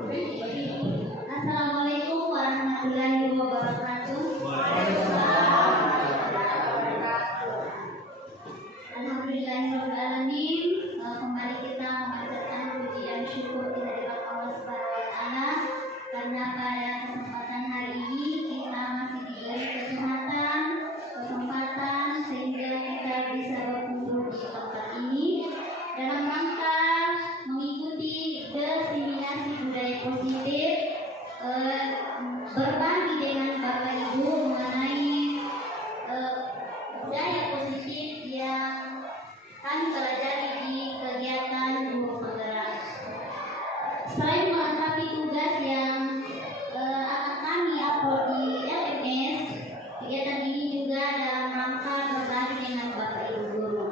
Assalamualaikum warahmatullahi wabarakatuh. Alhamdulillahirobbilalamin. Kembali kita memanjatkan puji dan syukur kehadirat Allah Subhanahu wa taala karena pada kesempatan hari ini kita masih diberi kesempatan sehingga kita bisa berkumpul di tempat ini dalam rangka mengikuti diseminasi budaya positif, berbagi dengan Bapak Ibu mengenai budaya positif yang kami pelajari di kegiatan Guru Penggerak. Selain melengkapi tugas yang akan kami upload di LMS, kegiatan ini juga dalam rangka berbagi dengan Bapak Ibu Guru.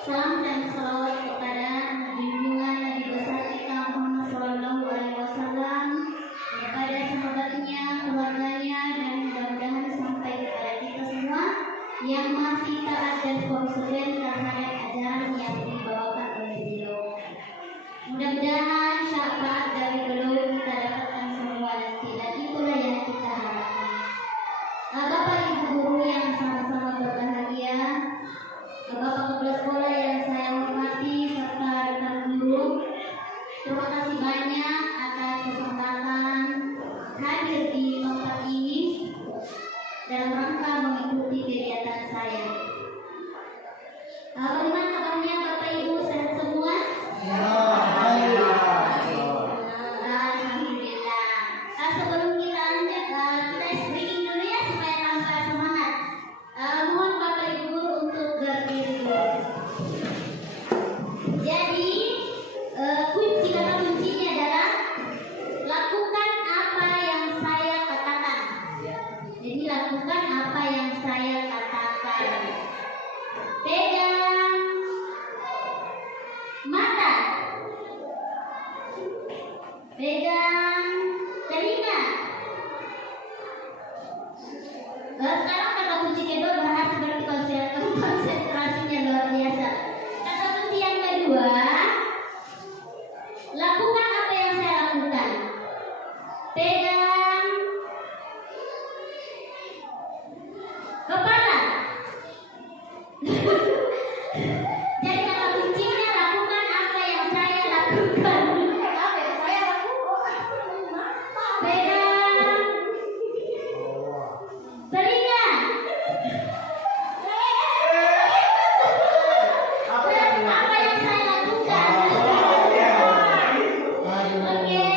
Salam dan salawat kepada junjungan Nabi besar kita Muhammad Sallallahu Alaihi Wasallam, kepada sahabatnya, keluarganya, dan mudah-mudahan sampai kepada kita semua yang masih taat dan konsekuen terhadap ajaran yang dibawakan oleh beliau. Mudah-mudahan syafaat dari beliau kita dapatkan semua nanti, dan itulah yang kita harapkan. Bapak Ibu Guru yang sama-sama berbahagia, Bapak Kepala Sekolah yang saya hormati serta rekan guru, terima kasih banyak atas kesempatan hadir di tempat ini dalam rangka mengikuti kegiatan saya. Bagaimana kabarnya Bapak Ibu, sehat semua? Alhamdulillah. Sebelum kita lanjut, kita breaking dulu ya supaya tambah semangat. Mohon Bapak Ibu Guru untuk berdiri dulu. Jadi kata kuncinya adalah lakukan apa yang saya katakan. Jadi lakukan apa yang saya katakan. Pegang mata, pegang telinga. Sekarang kata kunci kedua bahas seperti konsentrasinya luar biasa. Kata kunci yang kedua, lakukan apa yang saya lakukan. Pegang kepala. Jadi kata kuncinya lakukan apa yang saya lakukan. Pegang telinga. Apa yang saya lakukan. Oke,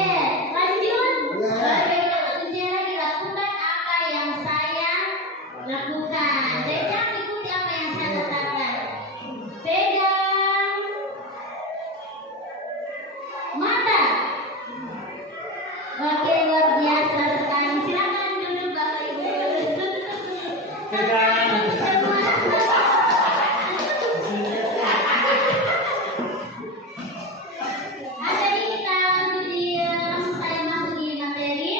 lanjut. Oke, kata kuncinya lagi, lakukan apa yang saya lakukan. Jadi jangan ikuti apa yang saya katakan. Pegang mata. Oke, luar biasa sekali. Silakan duduk Bapak Ibu. Jadi kita lanjut saya masuk di materi.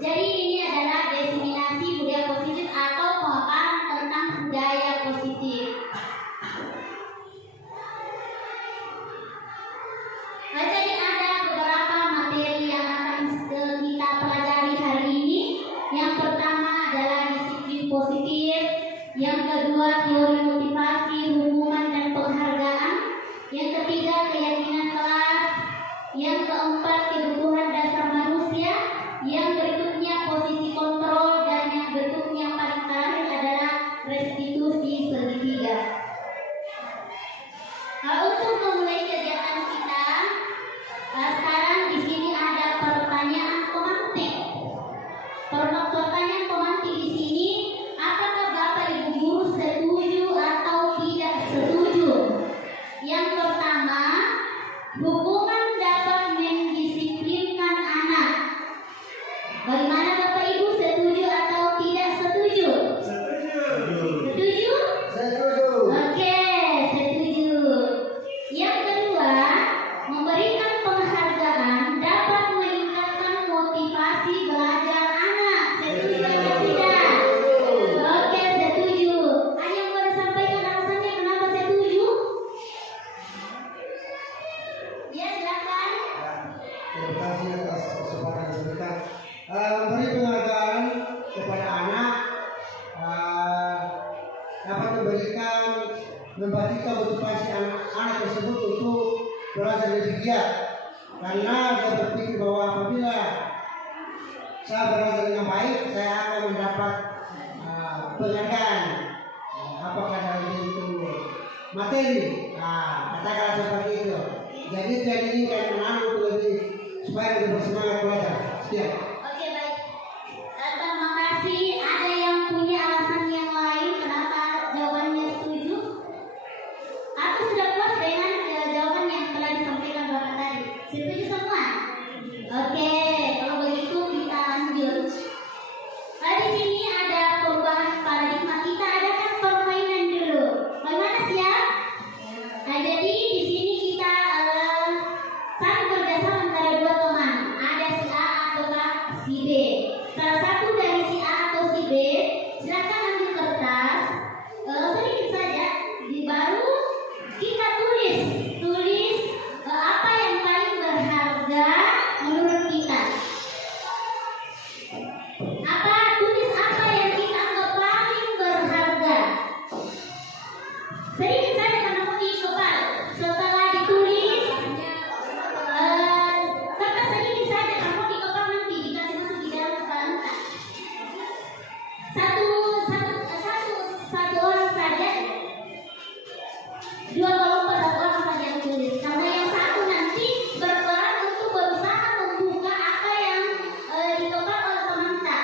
Jadi ini adalah diseminasi budaya positif atau pemaparan tentang budaya positif. Jadi ada beberapa materi yang akan kita pelajari hari ini. Yang pertama adalah disiplin positif, yang kedua teori motivasi, hubungan dan penghargaan, yang ketiga keyakinan kelas, yang keempat kebutuhan dasar manusia, yang berikutnya posisi kontrol, dan yang berikutnya paling terakhir adalah restitusi segitiga. Untuk memulai kegiatan kita, sekarang di sini ada pertanyaan pemantik. Pertanyaan pemantik di sini, apakah Bapak Ibu Guru setuju atau tidak setuju? Yang pertama, hukuman dapat mendisiplinkan anak. memberi penghargaan kepada anak, dapat memberikan membagikan motivasi anak tersebut untuk belajar lebih giat, karena dia berpikir bahwa apabila saya belajar dengan baik, saya akan mendapat penghargaan, apakah dalam bentuk materi, katakanlah seperti itu. Jadi saya inginkan anak untuk lebih supaya lebih bersemangat belajar. Sekian. Oke, baik. Terima kasih. Ada yang punya alasan yang lain kenapa jawabannya setuju? Aku sudah puas dengan jawaban yang telah disampaikan Bapak tadi. Setuju semua? Oke, kalau begitu kita lanjut. Di sini ada perubahan paradigma. Kita adakan permainan dulu. Bagaimana siap? Nah, jadi di sini kita saling kerjasama antara dua teman. Ada si A atau si B. Salah satu dari si A atau si B, silakan ambil kertas, sedikit saja, baru kita tulis apa yang paling berharga menurut kita. Tulis apa yang kita anggap paling berharga. Sedikit saja karena di kepala. Setelah ditulis, kertas sedikit saja karena di kepala nanti dikasih masuk di dalam kepala kita. Satu orang saja, dua kelompok, satu orang saja yang tulis. Karena yang satu nanti berperan untuk berusaha membuka apa yang di kepala oleh teman kita.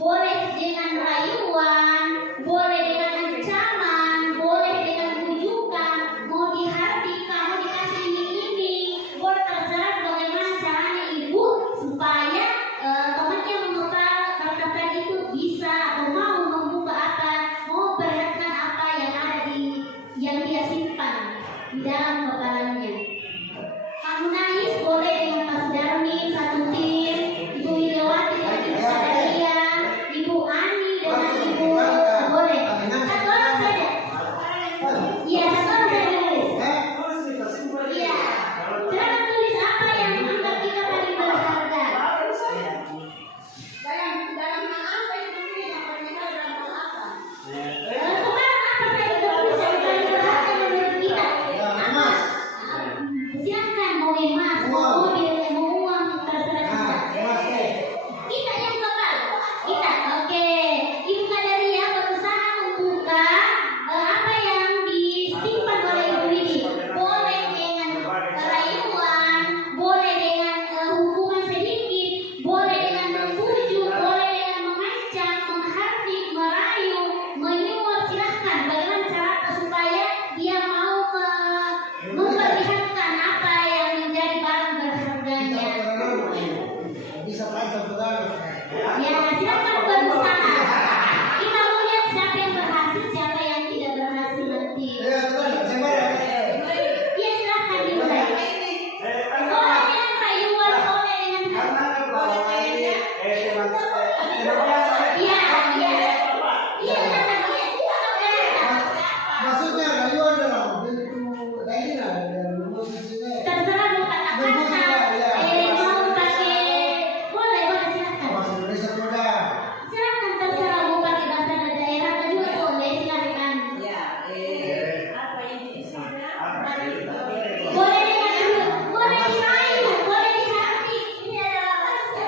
Boleh dengan rayuan, boleh dengan ancaman, boleh dengan bujukan, mau dihardik, mau dikasih ini, boleh terserah bagaimana caranya ibu supaya temannya mengepal kertas tadi itu bisa atau mau membuka apa, mau perhatikan apa yang ada yang dia simpan di dalam kepalanya. Kamu nangis boleh dengan Mas Darmin satu tim, Ibu Widiawati dengan Ibu Sadaria, Ibu Ani dengan Ibu boleh. Satu orang saja. Iya, satu orang saja tulis. Iya. Silakan tulis apa yang anggap kita paling berharga. Dalam apa itu yang paling dalam apa? Kemarin apa saya tulis yang paling berharga menurut kita? Silakan mau emas, mau mobil, mau uang, terserah kita. Kita yang kepal, kita, oke. Ibu Kadaria berusaha membuka apa yang disimpan oleh Ibu Widi. Boleh dengan rayuan, boleh dengan hukuman sedikit, boleh dengan membujuk, boleh dengan mengancam, menghardik, merayu, menyuap. Silahkan bagaimana cara supaya dia mau memperlihatkan apa yang menjadi barang berharganya. Bisa pelajar betul. Ya, silakan berusaha. Kita mau lihat siapa yang berhasil, siapa yang tidak berhasil nanti. Ya, betul. Ya, silakan dimulai. Boleh dengan rayuan, boleh dengan iya. Iya, Maksudnya rayuan dalam bentuk ini lah, musisinya. terserah mau kata-kata, mau pakai, boleh silakan. Bahasa Indonesia muda. Silakan terserah mau pakai bahasa daerah juga boleh, silakan. Boleh dengan dulu, boleh dirayu, boleh dihardik. Ini adalah bahasa.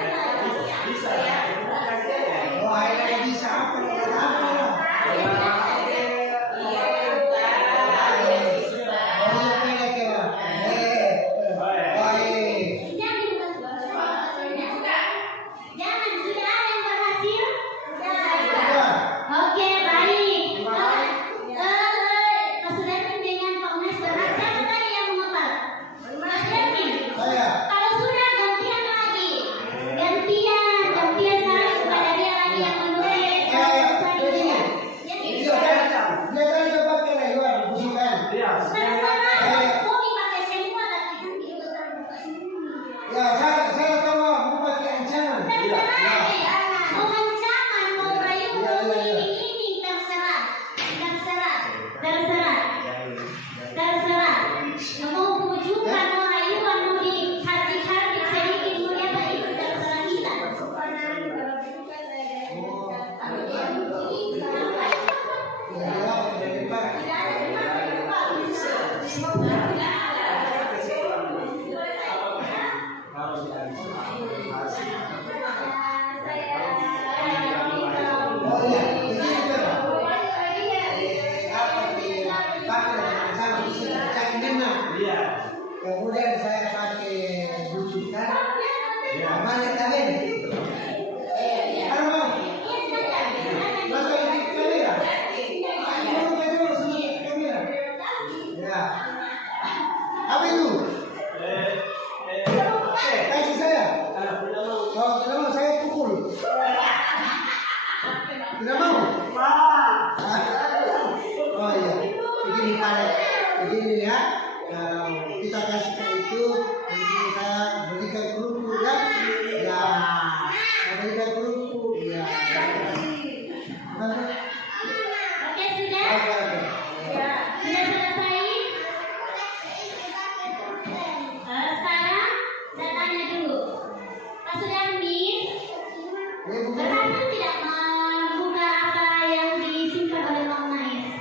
Ibu Berhasil tidak membuka apa yang disimpan oleh Bang Nais?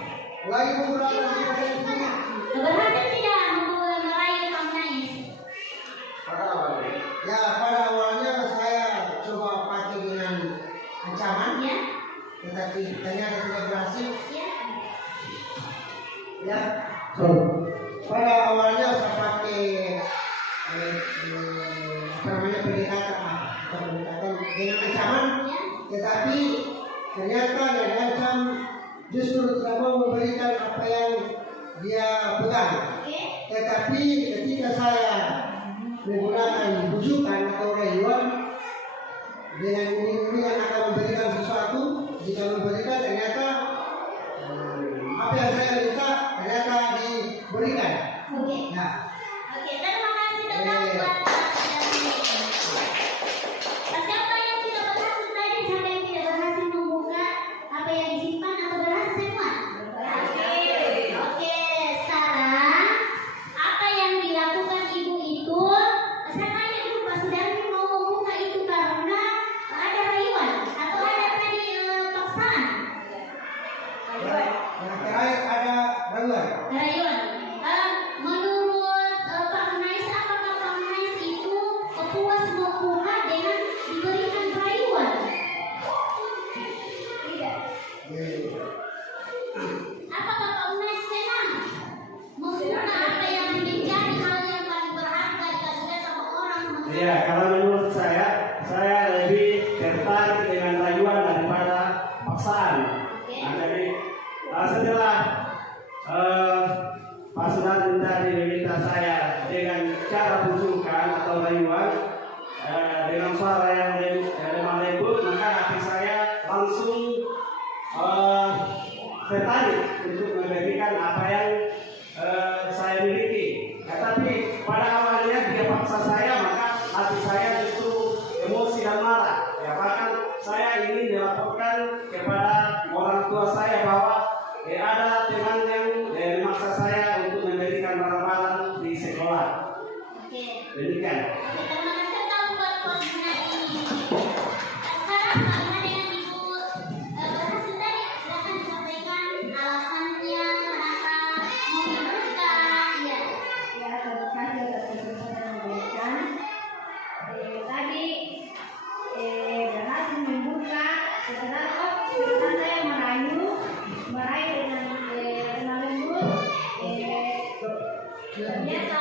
lagi beberapa Berhasil tidak meraih Bang Nais? ya pada awalnya saya coba pakai dengan ancaman, Ya, tetapi ternyata tidak berhasil. ya. Ya, pada awalnya saya pakai apa namanya pendekatan dengan ancaman, Ya. tetapi ternyata yang diancam justru tidak mau memberikan apa yang dia pegang. Oke. Tetapi ketika saya menggunakan bujukan atau rayuan dengan ini yang akan memberikan sesuatu, jika memberikan ternyata apa yang saya minta ternyata diberikan. Oke. Nah, Oke, terima kasih tetap buat siapa yang tidak berhasil tadi, siapa yang tidak berhasil membuka apa yang disimpan atau berhasil semua? Berhasil. Oke, sekarang apa yang dilakukan ibu itu? Saya tanya dulu Pak Sudarmi mau membuka itu karena ada rayuan atau ada tadi paksaan? yang terakhir ada rayuan. Rayuan. Menurut Pak Nais, apakah Pak Nais itu puas membuka dengan diberikan rayuan? Tidak. Apakah Pak Nais senang membuka apa yang menjadi hal yang paling berharga dikasihkan sama orang? Iya, kalau menurut saya lebih tertarik dengan rayuan daripada paksaan. Oke. Nah, jadi setelah Pak Sudarmi tadi meminta saya dengan cara bujukan atau rayuan dengan suara yang lemah lembut, maka hati saya langsung tertarik untuk memberikan apa yang saya miliki. Tetapi pada awalnya dia paksa saya, maka hati saya justru emosi dan marah. Ya, bahkan saya ingin dilaporkan kepada orang tua saya bahwa ada teman yang memaksa saya untuk memberikan barang-barang di sekolah. Oke. Demikian. Oke, terima kasih tetap buat koordinat ini. Sekarang bagaimana dengan Ibu berhasil tadi? Silakan disampaikan alasannya kenapa mau membuka. Ya. Ya, terima kasih atas kesempatan yang diberikan. Tadi berhasil membuka setelah saya merayu dengan lemah lembut. Ternyata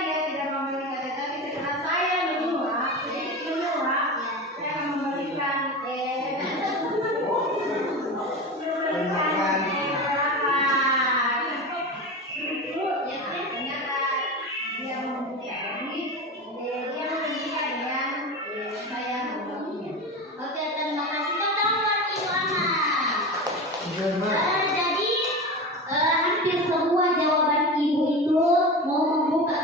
dia tidak memberikan, tetapi setelah saya menua, saya memberikan Oke, terima kasih tetap buat Ibu Ana. Jadi hampir semua jawaban ibu itu mau membuka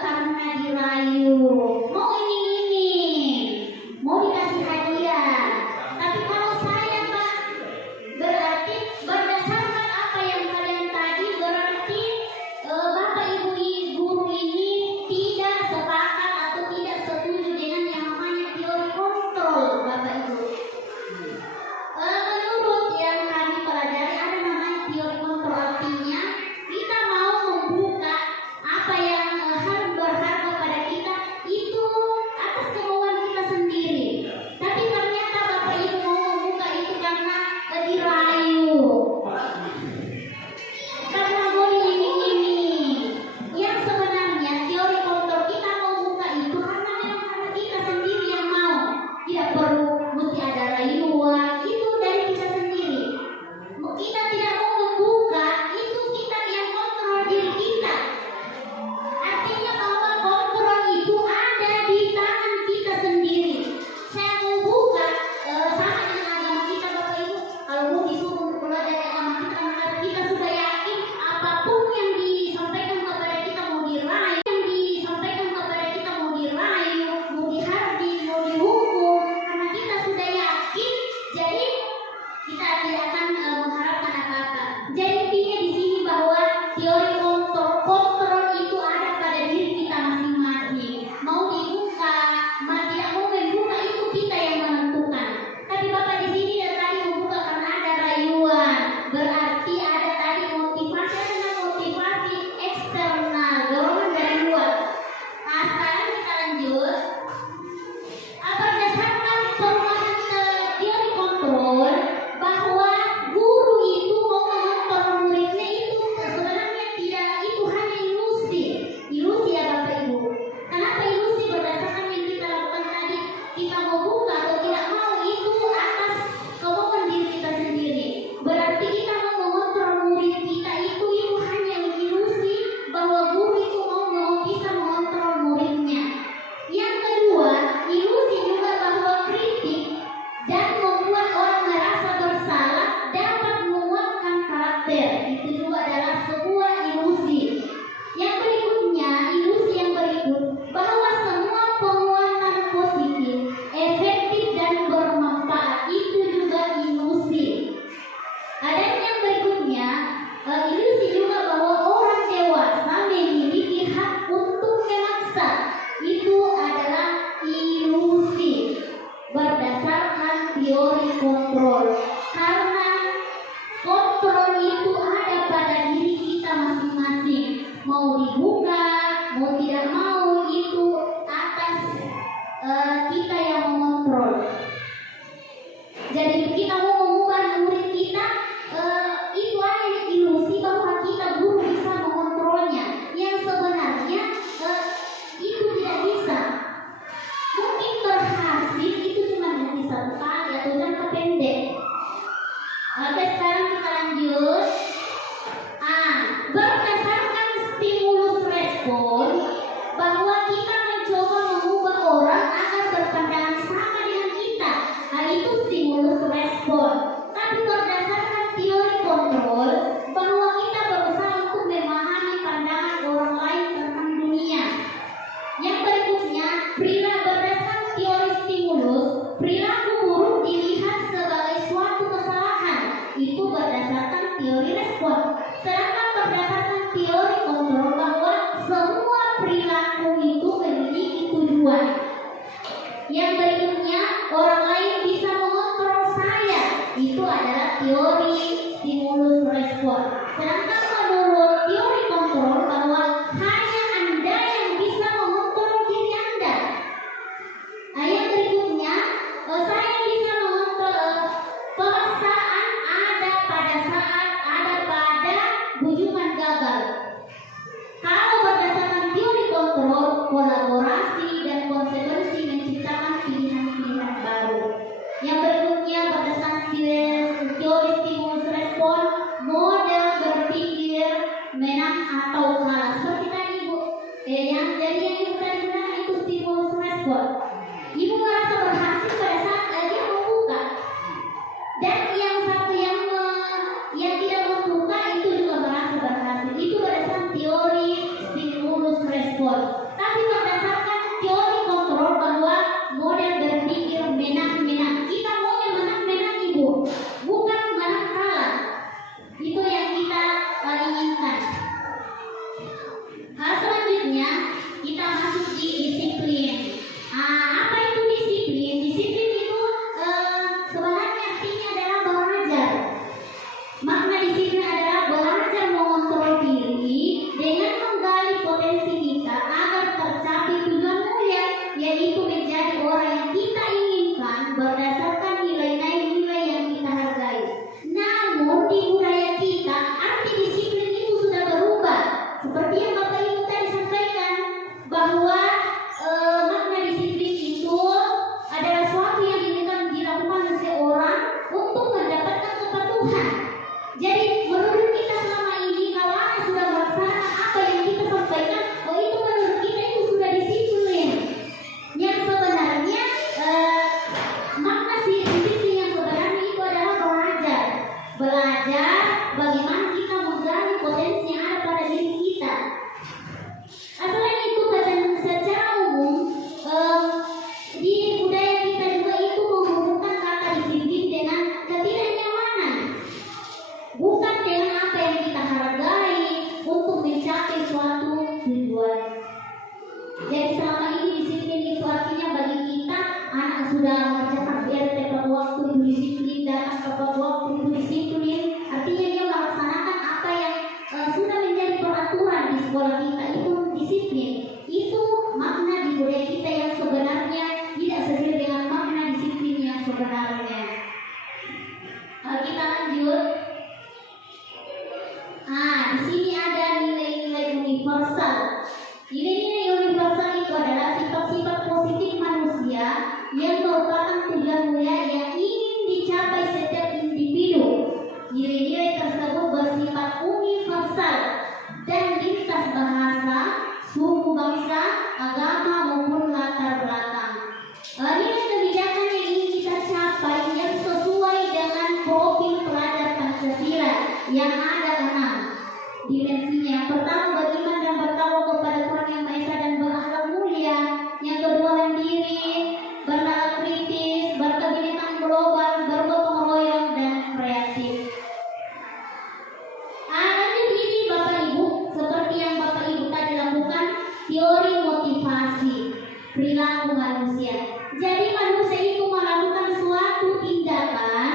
kontrol. Karena kontrol itu ada pada diri kita masing-masing. Mau dibuka, mau tidak mau, itu atas kita yang mengontrol. Jadi kita mau mengubah murid kita, itu hanya ilusi bahwa kita guru bisa mengontrolnya. Yang sebenarnya itu tidak bisa. Mungkin berhasil itu cuma dari satu kali atau jangka pendek. Oke, sekarang kita lanjut. Berdasarkan stimulus respon, bahwa kita mencoba mengubah orang agar berpandangan sama dengan kita. Itu stimulus respon. Tapi berdasarkan teori kontrol, bahwa kita berusaha untuk memahami pandangan orang lain tentang dunia. Yang berikutnya, berdasarkan teori stimulus, perilaku buruk dilihat sebagai suatu kesalahan. Itu berdasarkan teori respon. Sedangkan berdasarkan teori kontrol, bahwa semua perilaku itu memiliki tujuan. Yang berikutnya, orang lain bisa mengontrol saya. Itu adalah teori stimulus respon. Sedangkan menurut teori kontrol, bahwa hanya Anda yang bisa mengontrol diri Anda. Yang berikutnya, saya bisa mengontrol pemaksaan ada pada saat ada pada bujukan gagal. Kalau berdasarkan teori kontrol, kolaborasi dan konsekuensi menciptakan pilihan-pilihan baru. Yang berikutnya, berdasarkan teori stimulus respon, model berpikir menang atau kalah. Seperti tadi Bu, yang Ibu tadi bilang itu stimulus respon. Ibu merasa berhasil pada saat dia membuka, dan yang satu yang tidak membuka itu juga merasa berhasil. Itu berdasarkan teori stimulus respon. Tapi berdasarkan teori kontrol, bahwa model berpikir menang-menang. Kita maunya menang-menang Ibu, bukan menang kalah. Itu yang kita inginkan. Selanjutnya kita masuk di disiplin. Apa itu disiplin? Disiplin itu sebenarnya artinya adalah belajar. Makna disiplin adalah belajar mengontrol diri dengan menggali potensi kita agar tercapai tujuan mulia, yaitu menjadi orang yang kita inginkan berdasarkan nilai-nilai yang kita hargai. Namun di budaya kita, arti disiplin itu sudah berubah. Seperti yang Bapak Ibu tadi sampaikan, bahwa makna disiplin itu adalah suatu yang dilakukan seseorang untuk mendapatkan kepatuhan. Jadi menurut kita selama ini, kalau anak sudah melaksanakan apa yang kita sampaikan, itu menurut kita itu sudah disiplin. Yang sebenarnya makna disiplin yang sebenarnya itu adalah belajar bagaimana kita menggali potensi yang ada pada diri kita. Selain itu, secara umum di budaya kita juga itu menghubungkan kata disiplin dengan ketidaknyamanan, bukan dengan apa yang kita hargai untuk mencapai suatu tujuan. Jadi selama ini disiplin itu artinya bagi kita, anak sudah mengerjakan PR tepat waktu itu disiplin, datang tepat waktu itu disiplin. Artinya dia melaksanakan apa yang sudah menjadi peraturan di sekolah kita, itu disiplin. Itu makna di budaya kita yang sebenarnya tidak sesuai dengan makna disiplin yang sebenarnya. Kita lanjut. Di sini ada nilai-nilai universal. Nilai-nilai universal itu adalah sifat-sifat positif manusia yang merupakan tujuan mulia yang ingin dicapai setiap individu. Nilai-nilai tersebut bersifat universal dan lintas bahasa, suku, bangsa, agama maupun latar belakang. Nilai kebijakan yang ingin kita capai yang sesuai dengan profil pelajar Pancasila yang ada 6 dimensinya. Yang pertama, beriman dan bertakwa kepada Tuhan Yang Maha Esa dan berakhlak mulia. Yang kedua, mandiri, bernalar kritis, berkebinekaan global, bergotong royong dan kreatif. Lanjut ini Bapak Ibu, seperti yang Bapak Ibu tadi lakukan, teori motivasi perilaku manusia. Jadi manusia itu melakukan suatu tindakan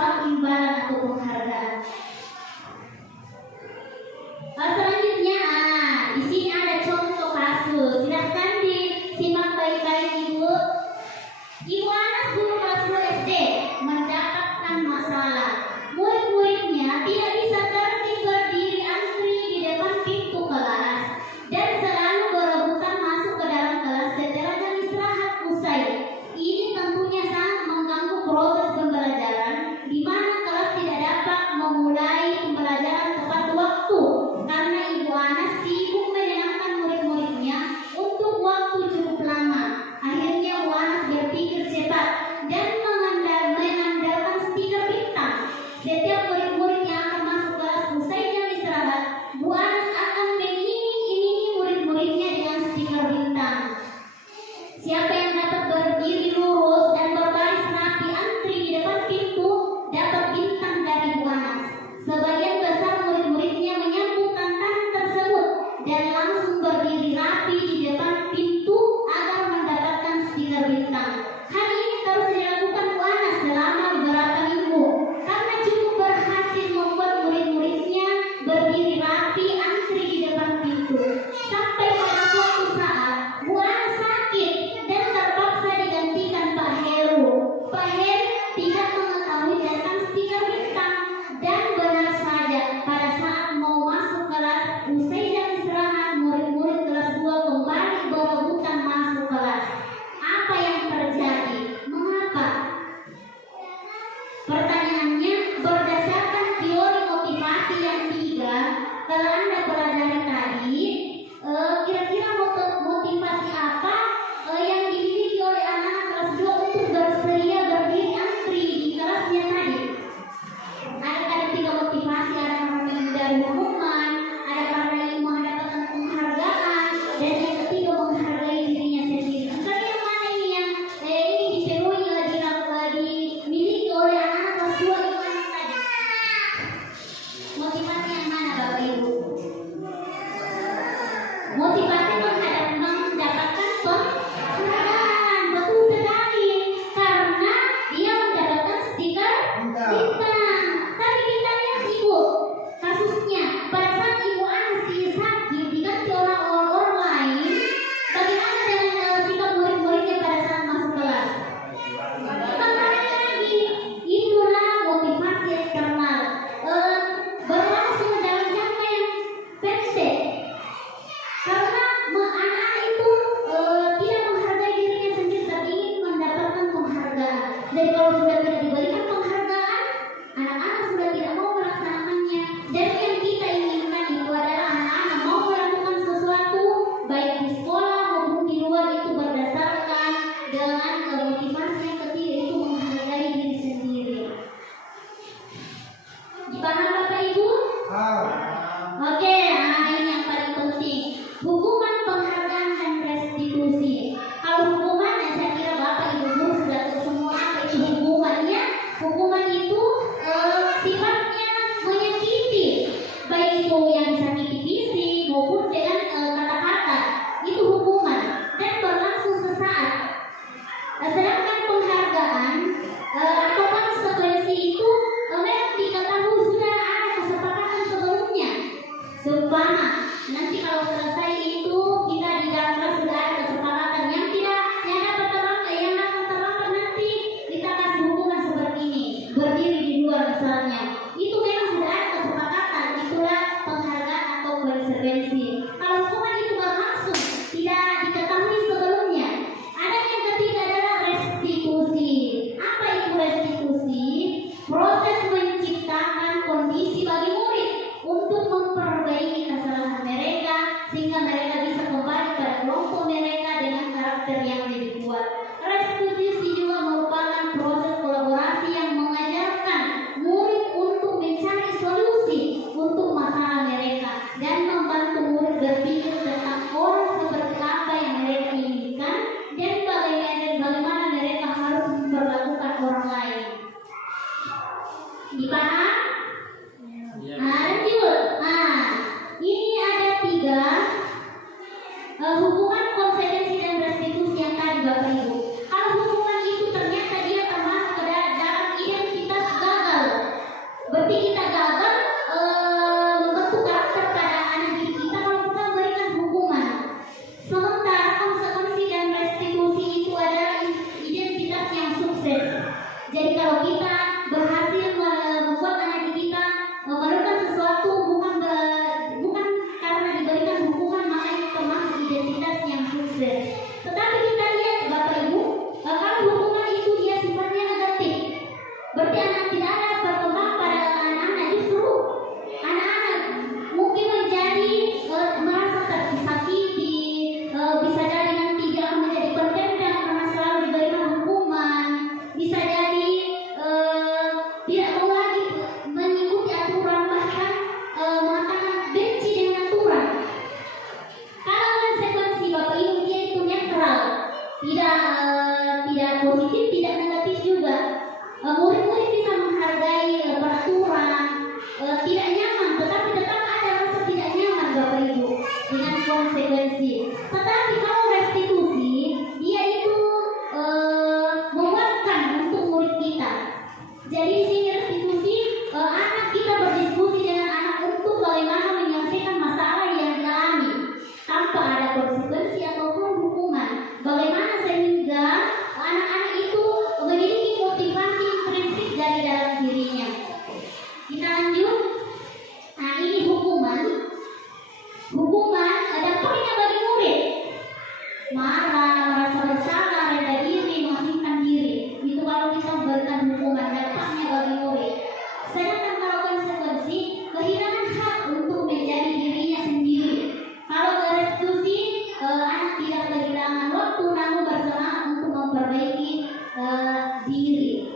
suatu imbalan atau penghargaan. Selanjutnya, di sini ada contoh kasus. Silahkan disimak baik-baik Ibu. Ibu anak guru kelas 2 SD mendapatkan masalah. Murid-muridnya tidak bisa tertib berdiri antri di depan pintu kelas dan selalu berebutan masuk ke dalam kelas setelah jam istirahat usai. Ini tentunya sangat mengganggu proses pembelajaran, di mana kelas tidak dapat memulai pembelajaran tepat waktu karena ibu anak sibuk menenangkan murid-muridnya untuk waktu cukup lama. Akhirnya Bu Anas berpikir cepat dan mengandalkan stiker bintang. Setiap murid-murid yang akan masuk kelas usai jam istirahat, Bu Anas akan mengiming-imingi murid-muridnya dengan stiker bintang. Siapa yang dapat berdiri lurus dan berbaris rapi antri di depan pintu dapat bintang dari Bu Anas. Sebagian besar murid-muridnya menyambut tantangan tersebut dan langsung berdiri rapi di depan pintu agar mendapatkan stiker bintang. Hal ini terus dilakukan Bu Anas selama beberapa minggu karena cukup berhasil membuat murid-muridnya berdiri rapi antri di depan pintu. Sampai pada suatu saat Bu Anas sakit dan terpaksa digantikan Pak Heru. Pak Heru tidak mengetahui tentang stiker bintang dan benar saja pada saat mau masuk kelas usai jam istirahat, murid-murid kelas 2 kembali berebutan masuk kelas. Apa yang terjadi? Mengapa? Pertanyaannya, berdasarkan teori motivasi yang 3 kalau Anda pelajari tadi, kira-kira motivasi apa yang dimiliki oleh anak-anak kelas 2 untuk bersedia berdiri antri di kelasnya tadi? Ada 3 motivasi, ada karena menghindari hukuman, ada karena ingin mendapatkan penghargaan, dan yang ketiga menghargai dirinya sendiri. Entah yang mana ini yang ini dipenuhi dimiliki oleh anak-anak kelas 2 yang mana tadi? Motivasi yang mana Bapak Ibu? Motivasi mendapatkan penghargaan. Betul sekali, karena dia mendapatkan stiker bintang. Tapi kita lihat Ibu, kasusnya pada saat Ibu Anas sakit diganti orang lain, bagaimana dengan sikap murid-muridnya pada saat masuk kelas? Kembali lagi, itulah motivasi eksternal. Berlangsung dalam jangka yang pendek. Karena anak-anak itu tidak menghargai dirinya sendiri dan ingin mendapatkan penghargaan. Dan kalau sudah tidak diberikan penghargaan, anak-anak sudah tidak mau melaksanakannya. Dan yang kita inginkan itu adalah anak-anak mau melakukan sesuatu baik di sekolah maupun di luar itu berdasarkan dengan motivasi yang ketiga itu menghargai diri sendiri. Dipaham Bapak Ibu? Oke, ini yang paling penting. Hukuman, penghargaan, dan restitusi. Kalau hukuman, saya kira Bapak Ibu guru sudah tahu semua apa itu hukumannya. Hukuman itu sifatnya menyakiti, baik itu yang disakiti fisik maupun dengan kata-kata. Itu hukuman dan berlangsung sesaat. Sedangkan penghargaan atau konsekuensi itu memang diketahui sudah ada kesepakatan sebelumnya. Seumpama nanti kalau selesai itu kita di dalam kelas sudah ada kesepakatan yang dapat terlambat nanti kita kasih hukuman seperti ini, berdiri di luar misalnya. Itu memang sudah ada kesepakatan, itulah penghargaan atau konsekuensi. Kalau hukuman itu berlangsung tidak diketahui sebelumnya. Ada yang ketiga adalah restitusi. Apa itu restitusi? Proses menciptakan kondisi bagi murid untuk memperbaiki kesalahan mereka sehingga mereka bisa kembali pada kelompok mereka dengan karakter yang lebih kuat. Restitusi juga merupakan proses kolaborasi yang mengajarkan murid untuk mencari solusi untuk masalah mereka dan membantu murid berpikir tentang orang seperti apa yang mereka inginkan dan bagaimana mereka harus memperlakukan orang lain. Dipaham? Lanjut. Ini ada 3 hukuman, konsekuensi, dan restitusi yang tadi Bapak Ibu. Kalau hukuman itu ternyata dia termasuk ke dalam identitas gagal kita berhasil membuat anak kita melakukan sesuatu bukan karena diberikan hukuman maka itu termasuk identitas yang sukses. Tetapi kita lihat Bapak Ibu, kalau hukuman itu dia sifatnya negatif, berarti anak tidak ada berkembang pada anak-anak, justru anak-anak mungkin menjadi merasa tersakiti, bisa jadi nanti dia akan menjadi pendendam karena selalu diberikan hukuman, bisa jadi tidak mau lagi mengikuti aturan, bahkan mengatakan benci dengan aturan. Kalau konsekuensi Bapak Ibu dia itu netral, tidak positif, tidak negatif juga. Murid-murid bisa menghargai peraturan, tidak nyaman, tetapi tetap ada rasa tidak nyaman Bapak Ibu dengan konsekuensi. Tetapi kalau restitusi, dia itu menguatkan untuk murid kita. Jadi sini restitusi, anak kita berdiskusi dengan anak untuk bagaimana menyelesaikan masalah yang dialami tanpa ada konsekuensi ataupun hukuman. Bagaimana sehingga anak-anak itu memiliki motivasi prinsip dari dalam dirinya. Kita lanjut. Nah ini hukuman. Hukuman dampaknya bagi murid. Marah, merasa bersalah, reda diri, mengasingkan diri. Itu kalau kita memberikan hukuman, dampaknya bagi murid. Sedangkan kalau konsekuensi, kehilangan hak untuk menjadi dirinya sendiri. Kalau restitusi, anak tidak kehilangan waktu namun bersemangat untuk memperbaiki diri.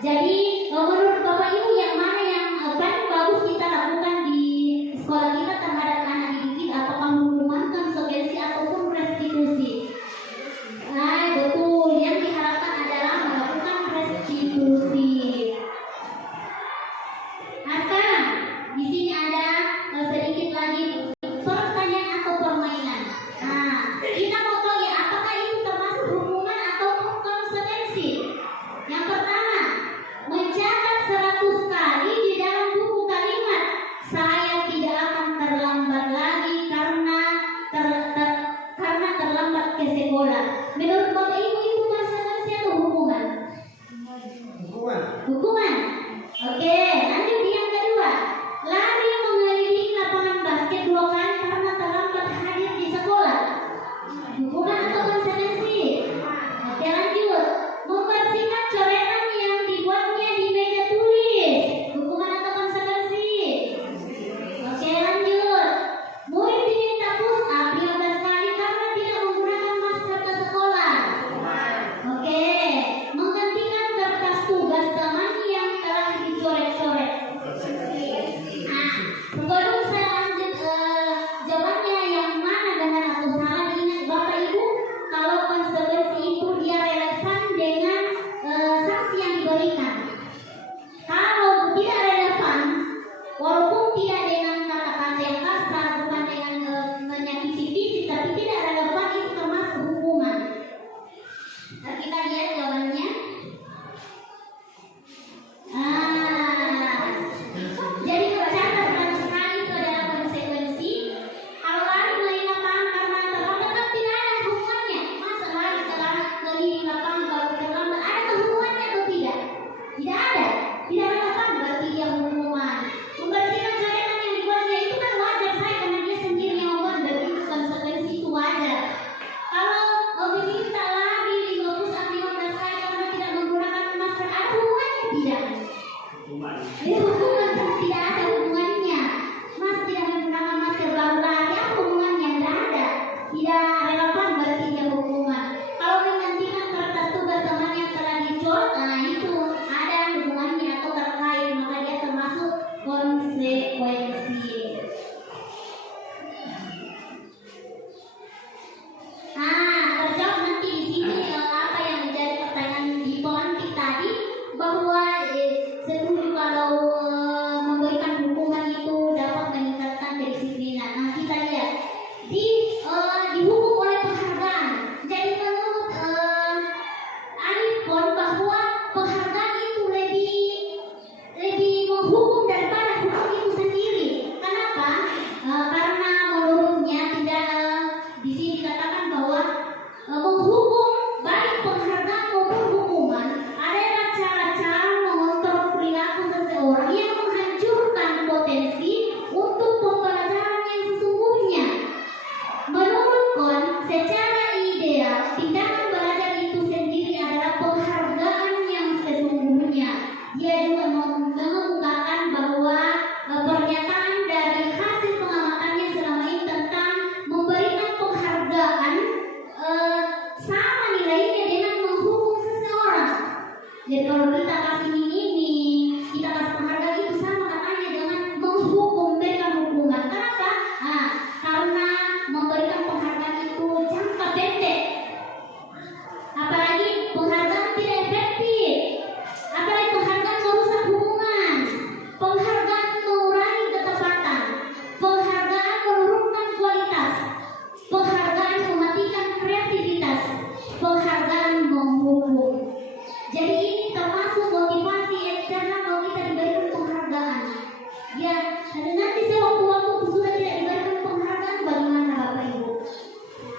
Jadi menurut Bapak Ibu yang mana yang paling bagus kita lakukan di sekolah kita terhadap anak didik kita, apakah hukuman, konsekuensi ataupun restitusi? Nah, betul, yang diharapkan adalah melakukan restitusi. Nah, sekarang di sini ada sedikit lagi pertanyaan atau permainan. Nah, kita mau tahu ya apakah itu termasuk hukuman ataupun konsekuensi. Yang pertama, mencatat 100 kali di dalam buku kalimat saya tidak akan terlambat lagi karena terlambat ke sekolah. Menurut Bapak Ibu itu konsekuensi atau hukuman? Hukuman. Oke, lanjut yang kedua. Lari mengelilingi lapangan basket 2 kali karena terlambat hadir di sekolah. Hukuman atau konsekuensi? Oke, lanjut. Membersihkan coretan yang dibuatnya di meja tulis. Hukuman atau konsekuensi? Oke, lanjut. Murid diminta push up 15 kali karena tidak menggunakan masker ke sekolah. Oke, menggantikan kertas tugas teman yang telah dicoret-coret. Nah, sebelum saya lanjut jawabannya yang mana benar atau salah, ingat Bapak Ibu, kalau konsekuensi itu dia relevan dengan sanksi yang diberikan. Kalau tidak relevan, walaupun tidak dengan kata-kata yang kasar, bukan dengan menyakiti fisik, tapi tidak relevan, itu termasuk hukuman. Nah, kita lihat jawabannya. Jadi tercatat 100 kali itu adalah konsekuensi. Kalau lari melihat lapangan karena terlambat kan tidak ada hukumannya. Masa lari keliling lapangan baru terlambat, ada hukumannya atau tidak? Tidak ada. Tidak relevan berarti dia hukuman. Membersihkan coretan yang dibuatnya itu kan wajar saya karena dia sendiri yang membuat, berarti itu konsekuensi itu wajar. Kalau meminta lari 15 kali karena tidak menggunakan masker, ada hukumannya tidak? Hukuman. Hukuman kan tidak ada hubungannya. Mas tidak menggunakan masker baru lari, apa hubungannya? Tidak ada. Tidak relevan berarti dia hukuman. Kalau menggantikan kertas tugas teman yang telah dicoret, nah itu ada hubungannya atau terkait, maka dia termasuk konsekuensi. Terjawab nanti di sini apa yang menjadi pertanyaan di pemantik tadi, bahwa setuju kalau memberikan hukuman itu dapat meningkatkan kedisiplinan. Nah, kita lihat dihukum oleh penghargaan. Jadi menurut Alif Pon bahwa penghargaan itu lebih menghukum daripada hukum itu sendiri. Kenapa? Karena menurutnya tidak di sini dikatakan bahwa menghukum baik penghargaan maupun hukuman adalah cara-cara kalau kita kasih ini, kita kasih penghargaan itu sama katanya dengan menghukum, memberikan hukuman. Kenapa? Nah, karena memberikan penghargaan itu jangka pendek. Apalagi penghargaan tidak efektif. Apalagi penghargaan merusak hubungan. Penghargaan mengurangi ketepatan. Penghargaan menurunkan kualitas. Penghargaan mematikan kreativitas. Penghargaan menghukum. Jadi ini termasuk motivasi eksternal kalau kita diberikan penghargaan. Ya, dan nanti sewaktu-waktu sudah tidak diberikan penghargaan, bagaimana Bapak Ibu?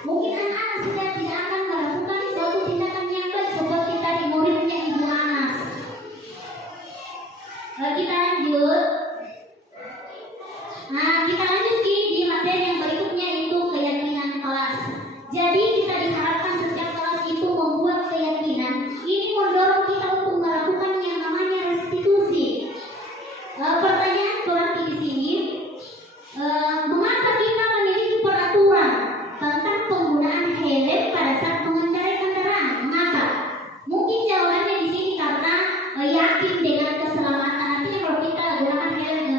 Mungkin anak-anak sudah tidak akan melakukan suatu tindakan yang baik seperti tadi muridnya Ibu Anas. Kita lanjut. Nah, kita lanjut di materi yang berikutnya, itu keyakinan kelas. Jadi kita diharapkan setiap kelas itu membuat keyakinan. Ini mendorong kita untuk melakukan yang namanya restitusi. Pertanyaan pelatih di sini, mengapa kita memiliki peraturan tentang penggunaan helm pada saat mengendarai kendaraan? Mengapa? Mungkin jawabannya di sini karena yakin dengan keselamatan. Nanti kalau kita gunakan helm,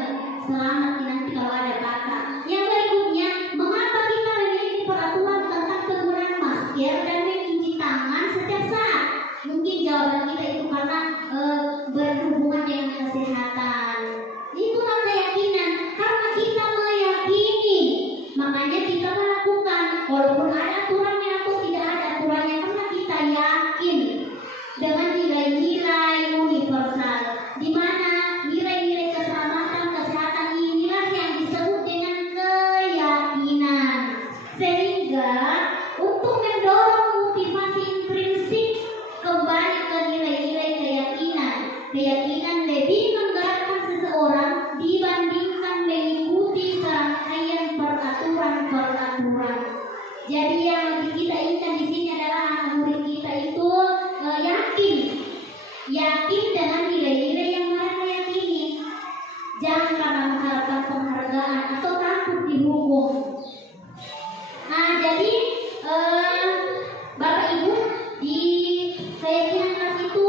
selamat nanti kalau ada kata. Yang berikutnya, mengapa kita memiliki peraturan tentang penggunaan masker dan mencuci tangan setiap saat? Mungkin jawaban kita itu karena berhubungan dengan kesehatan. Itulah keyakinan, karena kita meyakini, makanya kita melakukan walaupun ada aturannya atau tidak ada aturannya, karena kita yakin dengan nilai-nilai universal, di mana nilai-nilai keselamatan, kesehatan inilah yang disebut dengan keyakinan. Sehingga untuk mendorong motivasi intrinsik kembali ke nilai-nilai keyakinan. Keyakinan lebih menggerakkan seseorang dibandingkan mengikuti serangkaian peraturan-peraturan. Jadi yang kita inginkan di sini adalah anak murid kita itu yakin dengan nilai-nilai yang mereka yakini. Jangan karena mengharapkan penghargaan atau takut dihukum. Nah, jadi Bapak Ibu, di keyakinan kelas itu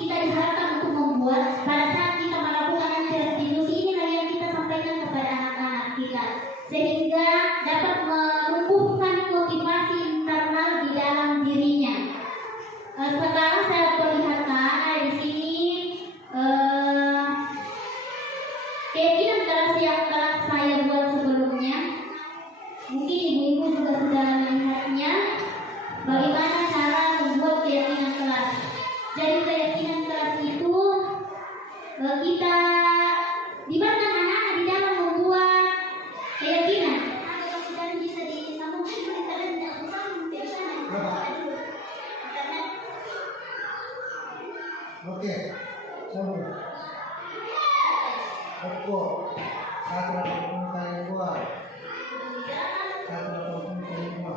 kita diharapkan untuk membuat pada saat kita melakukan nanti restitusi, inilah yang kita sampaikan kepada anak-anak kita, sehingga dapat menumbuhkan motivasi internal di dalam dirinya. Sekarang saya perlihatkan di sini keyakinan kelas yang telah saya buat sebelumnya. Mungkin ibu-ibu juga sudah melihatnya, bagaimana cara membuat keyakinan kelas. Jadi keyakinan kelas itu kita dibantu anak-anak di dalam membuat keyakinan. Kalau sudah bisa disambungkan, kita tidak usah internet. Oke, sambung. Oke, 182. 182.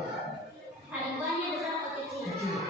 Hariannya besar atau kecil? Kecil.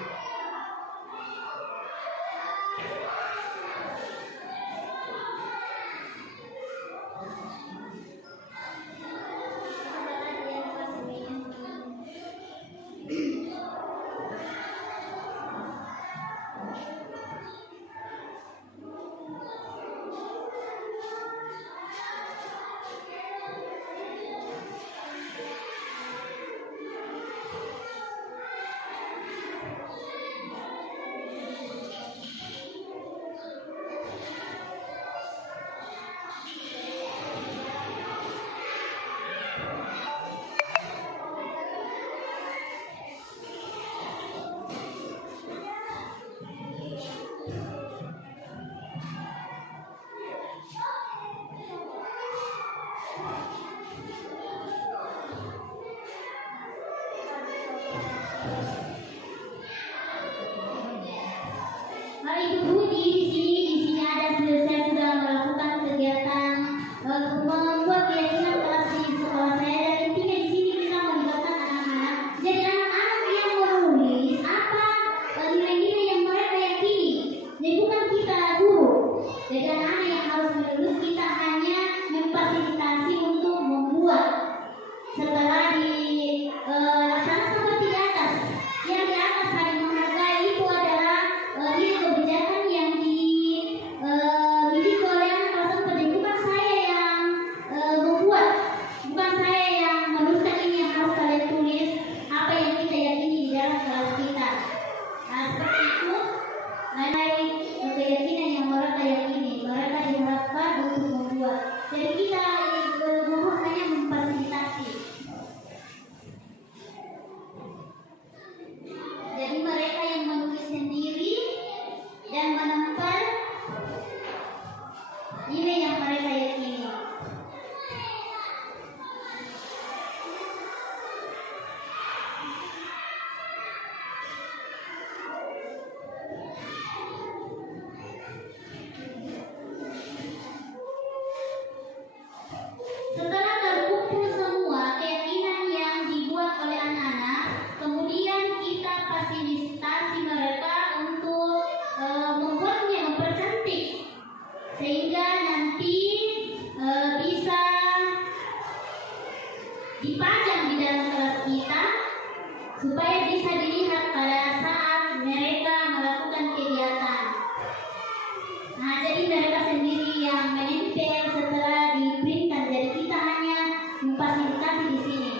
ini mereka sendiri yang menempel setelah diprintkan. Jadi kita hanya memfasilitasi di sini.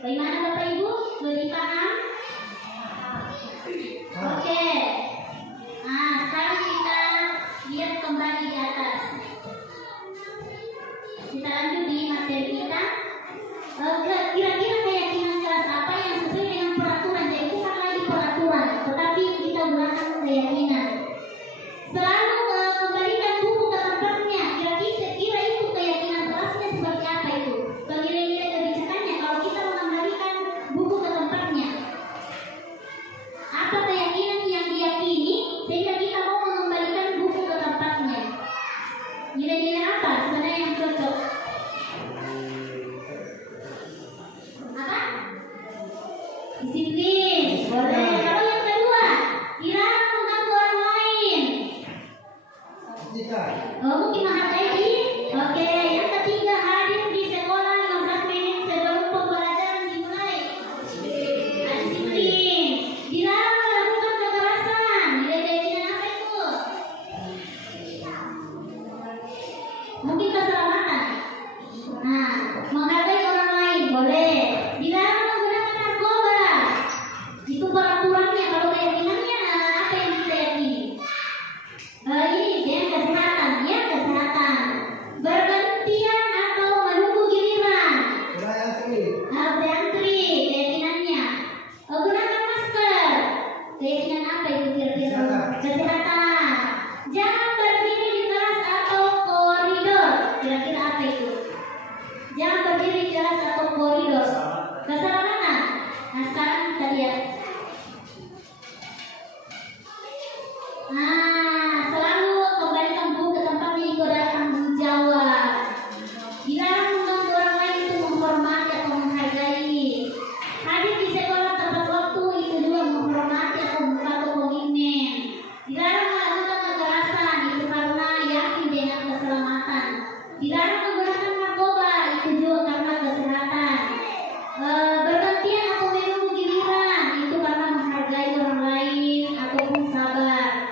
Bagaimana Bapak Ibu? Lebih paham? Oke. Nah, sekarang kita lihat kembali di atas. Kita lanjut di materi kita. Kira-kira keyakinan kelas apa yang sesuai dengan peraturan? Jadi bukan lagi peraturan, tetapi kita gunakan keyakinan. Selalu kembalikan buku ke tempatnya. Kira-kira itu keyakinan kelasnya seperti apa itu? Kira-kira kebijakannya kalau kita mengembalikan buku ke tempatnya. Apa keyakinan yang diyakini sehingga kita mau mengembalikan buku ke tempatnya? Kira-kira apa sebenarnya yang cocok? Apa? Disiplin. Boleh. Kalau yang kedua, dilarang mengganggu orang lain. Jika Oh, mungkin menghargai. Oke, yang ketiga, hadir di sekolah 15 menit sebelum pembelajaran dimulai. Disiplin. Dilarang melakukan kekerasan. Keyakinan apa itu? Mungkin keselamatan. Nah, menghargai orang lain boleh. Dilarang menggunakan narkoba. Itu peraturannya. Kalau keyakinannya apa yang kita yakini? Ini dia kesehatan, dia kesehatan. Bergantian atau menunggu giliran. Berantri, keyakinannya. Gunakan masker. Keyakinan apa itu kira-kira? Kesehatan. Jangan berdiri di kelas atau koridor. Kira-kira apa itu? Jangan berdiri di kelas atau koridor. Keselamatan. Nah, sekarang kita lihat. Nah, selalu kembalikan buku ke tempatnya, itu adalah tanggung jawab. Dilarang mengganggu orang lain, itu menghormati atau menghargai. Hadir di sekolah tepat waktu, itu juga menghormati atau komitmen. Dilarang melakukan kekerasan, itu karena yakin dengan keselamatan. Dilarang menggunakan narkoba, itu juga karena kesehatan. Bergantian atau menunggu giliran, itu karena menghargai orang lain ataupun sabar.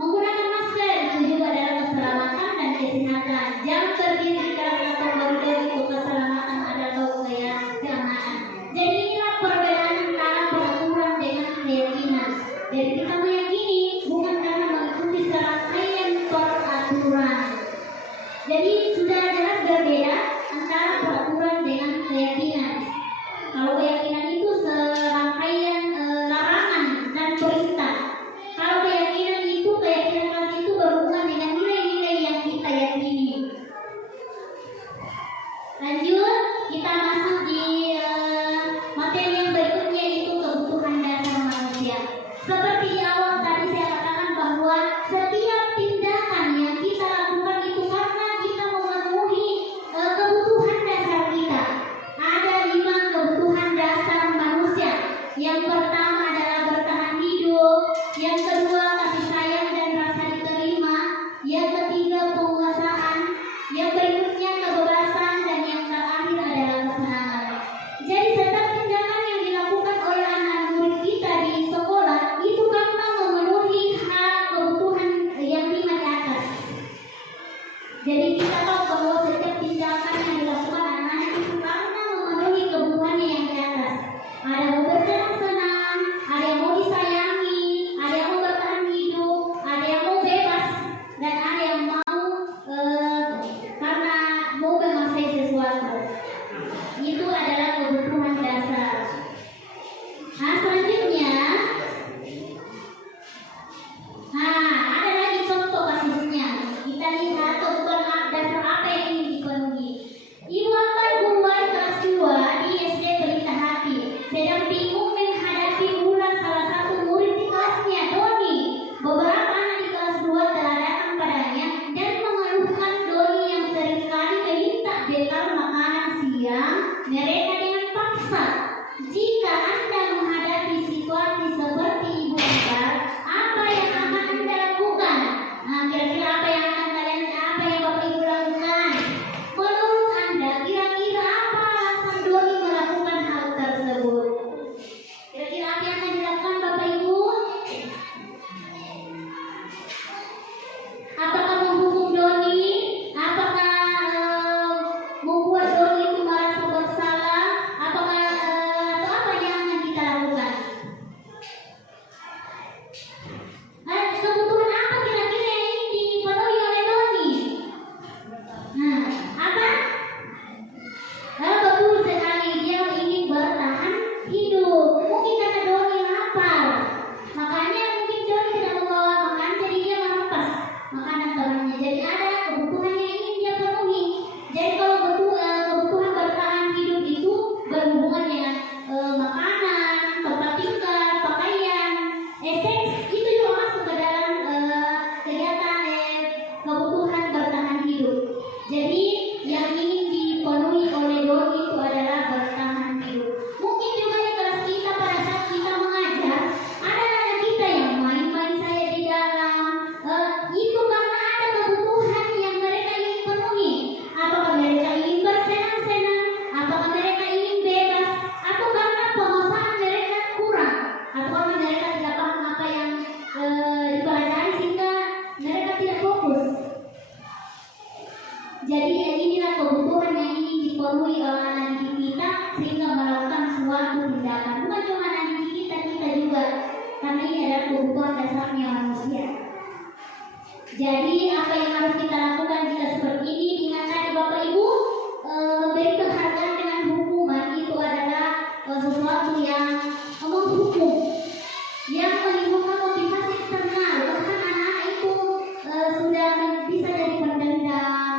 Menggunakan masker, itu juga adalah keselamatan dan kesehatan. Jangan berdiri di kelas atau koridor, itu keselamatan atau keamanan. Jadi inilah perbedaan antara peraturan dengan keyakinan. Jadi kita meyakini bukan karena mengikuti serangkaian peraturan. Jadi sudah jelas berbeda antara peraturan dengan keyakinan. Kalau keyakinan itu serangkaian larangan dan perintah. Kalau keyakinan kelas itu berhubungan dengan nilai-nilai yang kita yakini. Lanjut, kita masuk di materi yang berikutnya, yaitu kebutuhan dasar manusia. Seperti di awal tadi saya katakan bahwa setiap tindakan yang kita lakukan itu karena kita memenuhi kebutuhan dasar kita. Ada 5 kebutuhan dasar manusia. Yang pertama adalah bertahan hidup. Yang kedua, kasih sayang dan rasa diterima. Yang ketiga, penguasaan. Yang berikutnya, kebebasan. Dan yang terakhir adalah kesenangan. Jadi apa yang harus kita lakukan jika seperti ini? Ingat tadi Bapak Ibu, memberi penghargaan dengan hukuman itu adalah sesuatu yang menghukum, yang menimbulkan motivasi eksternal. Bahkan anak-anak itu sudah bisa jadi pendendam,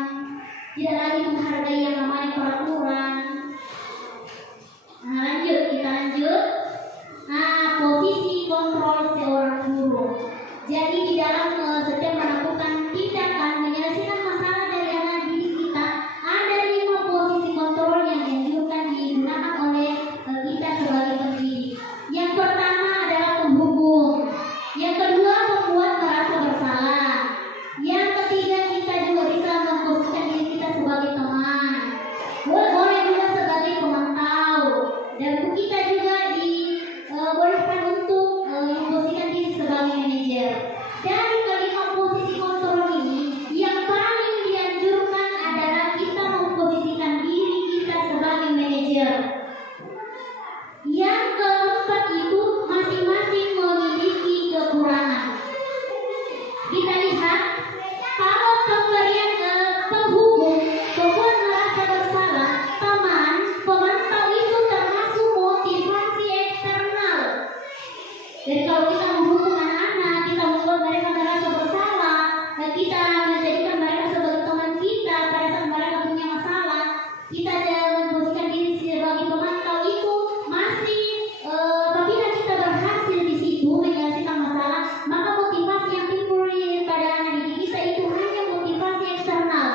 tidak lagi menghargai yang namanya peraturan. Nah, kita lanjut. Nah, posisi kontrol seorang guru. Jadi di dalam setiap melakukan tindakan menyelesaikan masalah dari anak didik kita, ada 5 posisi kontrol yang dianjurkan digunakan oleh kita sebagai pendidik. Yang pertama adalah penghukum. Yang kedua, membuat merasa bersalah. Yang ketiga, kita juga bisa memposisikan diri kita sebagai teman. Boleh juga sebagai pemantau. Dan kita juga dibolehkan untuk memposisikan diri sebagai manajer. Dari kelima posisi kontrol ini, yang paling dianjurkan adalah kita memposisikan diri kita sebagai manajer. Yang keempat itu masing-masing memiliki kekurangan. Kita lihat, kalau pemberian penghukum, pembuat merasa bersalah, teman, pemantau itu termasuk motivasi eksternal. Jadi kalau kita menghukum anak-anak, kita membuat mereka merasa bersalah, dan kita menjadikan mereka sebagai teman kita pada saat mereka punya masalah, kita memposisikan diri sebagai pemantau itu masih apabila kita berhasil di situ menyelesaikan masalah, maka motivasi yang timbul pada anak didik kita itu hanya motivasi eksternal.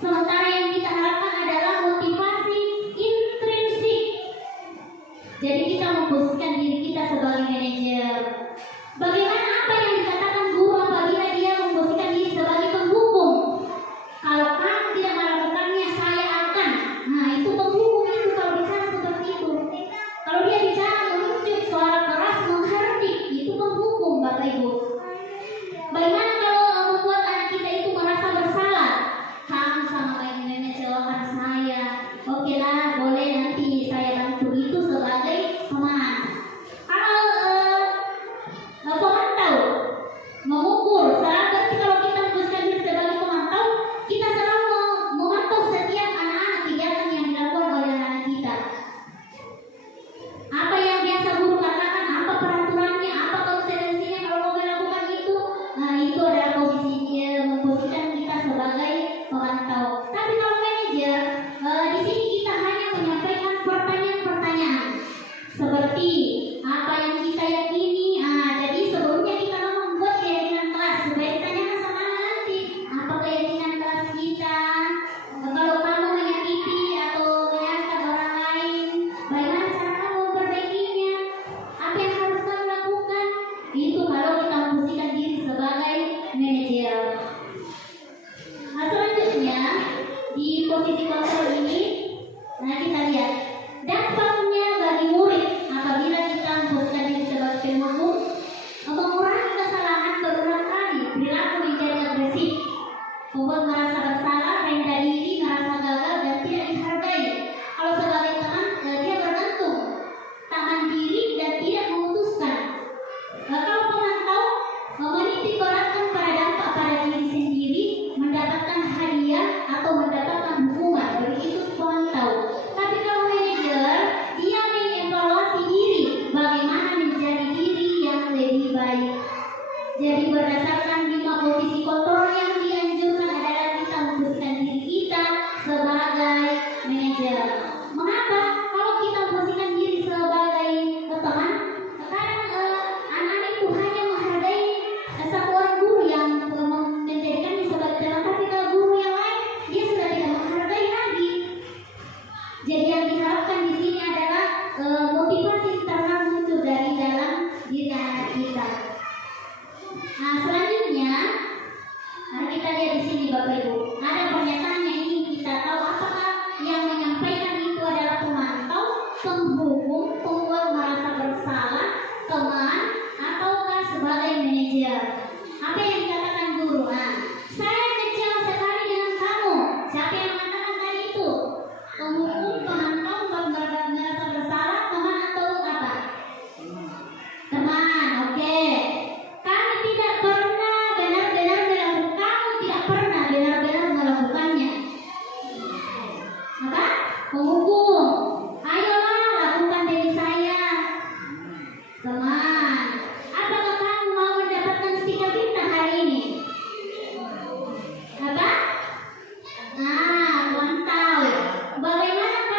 Sementara yang kita harapkan adalah motivasi intrinsik. Jadi kita memposisikan diri kita sebagai manajer. Bagaimana apa yang dikatakan guru apabila dia memposisikan diri sebagai penghukum? Kalau kamu tidak melakukannya, saya akan. Nah, itu penghukum itu kalau bicara seperti itu. Kalau dia bicara menunjuk suara keras menghardik, itu penghukum Bapak Ibu. Bagaimana kalau membuat anak kita itu merasa bersalah? Kamu sama kayak mengecewakan saya. Oke lah, boleh nanti saya bantu, itu sebagai teman. Kalau pemantau mengukur, berarti kalau kita memposisikan diri sebagai pemantau, kita selalu memantau setiap anak-anak kegiatan yang dilakukan oleh anak kita. Apa yang biasa guru katakan, apa peraturannya, apa konsekuensinya kalau mau melakukan itu. Nah, itu adalah posisinya, memposisikan kita sebagai pemantau. Tapi kalau manajer, di sini kita hanya menyampaikan pertanyaan-pertanyaan seperti apa yang kita yakini. Jadi sebelumnya kita membuat keyakinan kelas supaya ditanyakan sama anak nanti, apa keyakinan kelas kita. Kalau kamu menyakiti atau menyakitkan orang lain, bagaimana cara kamu memperbaikinya? Apa yang harus kamu lakukan? Itu kalau kita memposisikan diri sebagai manajer. Nah, selanjutnya di posisi kontrol ini, nah kita lihat dampaknya bagi murid apabila kita memposisikan diri sebagai penghukum, mengurangi kesalahan berulang kali, perilaku menjadi agresif, membuat merasa bersalah, rendah diri, merasa gagal dan tidak dihargai. Kalau sebagai teman, dia bergantung, tak mandiri dan tidak memutuskan. Kalau pemantau, menitik beratkan pada dampak pada diri sendiri, mendapatkan hadiah atau mendapatkan hukuman, begitu pemantau. Tapi kalau manajer, dia mengevaluasi diri, bagaimana menjadi diri yang lebih baik. Jadi berdasarkan 5 posisi kontrol yang dianjurkan adalah kita memposisikan diri kita sebagai manajer. Mengapa? Kalau kita memposisikan diri sebagai teman, kadang anak-anak itu hanya menghargai satu orang guru yang menjadikannya sebagai teman, tapi kalau guru yang lain dia sudah tidak menghargai lagi. Jadi yang diharapkan di sini adalah motivasi internal muncul dari dalam diri anak kita. Nah, selanjutnya kita lihat di sini Bapak Ibu, ada pernyataan yang ingin kita tahu apakah yang menyampaikan Penghukum, ayolah lakukan diri saya. Teman, apakah kamu mau mendapatkan stiker bintang hari ini? Apa? Nah, mantap. Bagaimana